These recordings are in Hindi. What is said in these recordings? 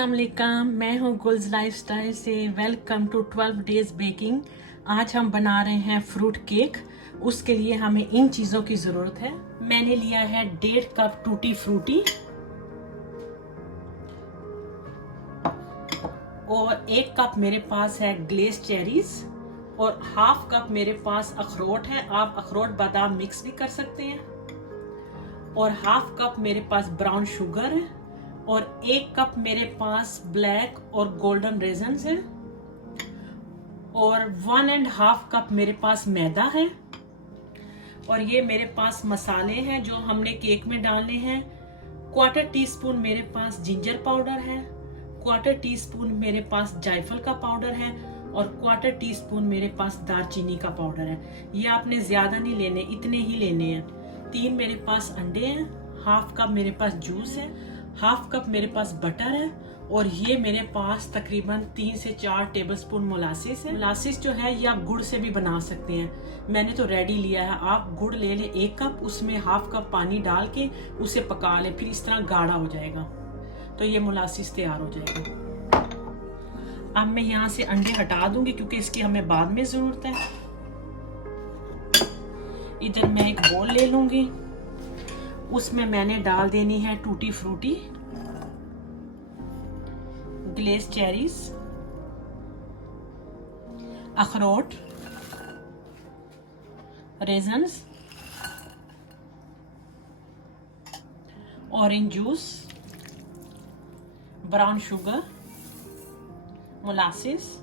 अस्सलाम वालेकुम, मैं हूँ गुल्स लाइफस्टाइल से। Welcome to 12 days baking. आज हम बना रहे हैं फ्रूट केक। उसके लिए हमें इन चीज़ों की ज़रूरत है। मैंने लिया है 1.5 कप टूटी फ्रूटी और 1 कप मेरे पास है ग्लेज चेरीज और हाफ कप मेरे पास अखरोट है। आप अखरोट बादाम मिक्स भी कर सकते हैं। और हाफ कप मेरे पास ब्राउन शुगर है और 1 कप मेरे पास ब्लैक और गोल्डन रेजन्स है और 1.5 कप मेरे पास मैदा है। और ये मेरे पास मसाले हैं जो हमने केक में डालने हैं। 1/4 टीस्पून मेरे पास जिंजर पाउडर है, 1/4 टीस्पून मेरे पास जायफल का पाउडर है और 1/4 टीस्पून मेरे पास दालचीनी का पाउडर है। ये आपने ज्यादा नहीं लेने, इतने ही लेने हैं। 3 मेरे पास अंडे हैं, हाफ कप मेरे पास जूस है, हाफ कप मेरे पास बटर है और ये मेरे पास तकरीबन 3 से 4 टेबलस्पून मोलासिस है। मोलासिस जो है ये आप गुड़ से भी बना सकते हैं। मैंने तो रेडी लिया है। आप गुड़ ले ले 1 कप, उसमें हाफ कप पानी डाल के उसे पका ले, फिर इस तरह गाढ़ा हो जाएगा तो ये मोलासिस तैयार हो जाएगा। अब मैं यहाँ से अंडे हटा दूंगी क्योंकि इसकी हमें बाद में जरूरत है। इधर मैं एक बोल ले लूंगी, उसमें मैंने डाल देनी है टूटी फ्रूटी, ग्लेज चेरीज, अखरोट, raisins, orange juice, brown sugar, molasses,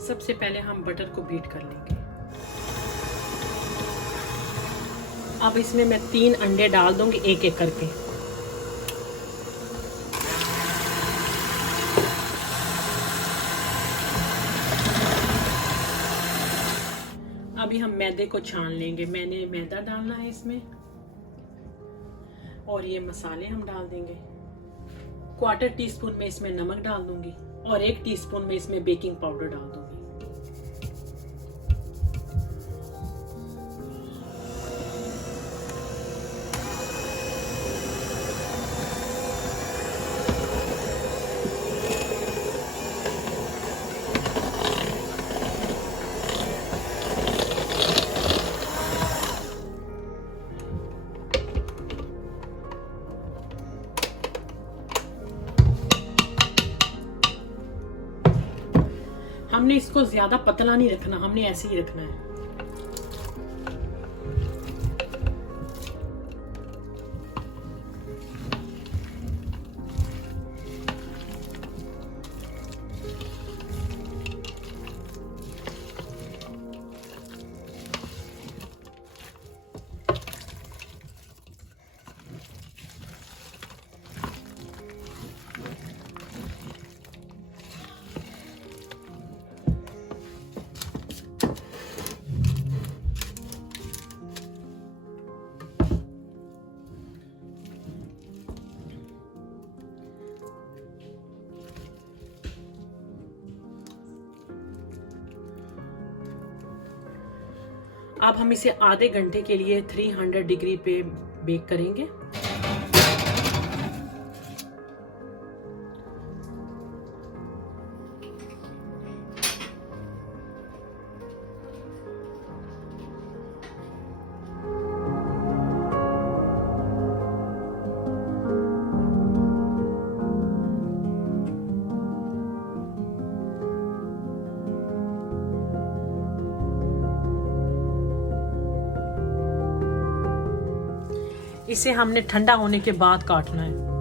सबसे पहले हम बटर को बीट कर लेंगे। अब इसमें मैं 3 अंडे डाल दूंगी एक एक करके। अभी हम मैदे को छान लेंगे। मैंने मैदा डालना है इसमें और ये मसाले हम डाल देंगे। 1/4 टीस्पून में इसमें नमक डाल दूंगी और 1 टीस्पून में इसमें बेकिंग पाउडर डाल दूंगी। हमने इसको ज्यादा पतला नहीं रखना, हमने ऐसे ही रखना है। अब हम इसे आधे घंटे के लिए 300 डिग्री पे बेक करेंगे। इसे हमने ठंडा होने के बाद काटना है।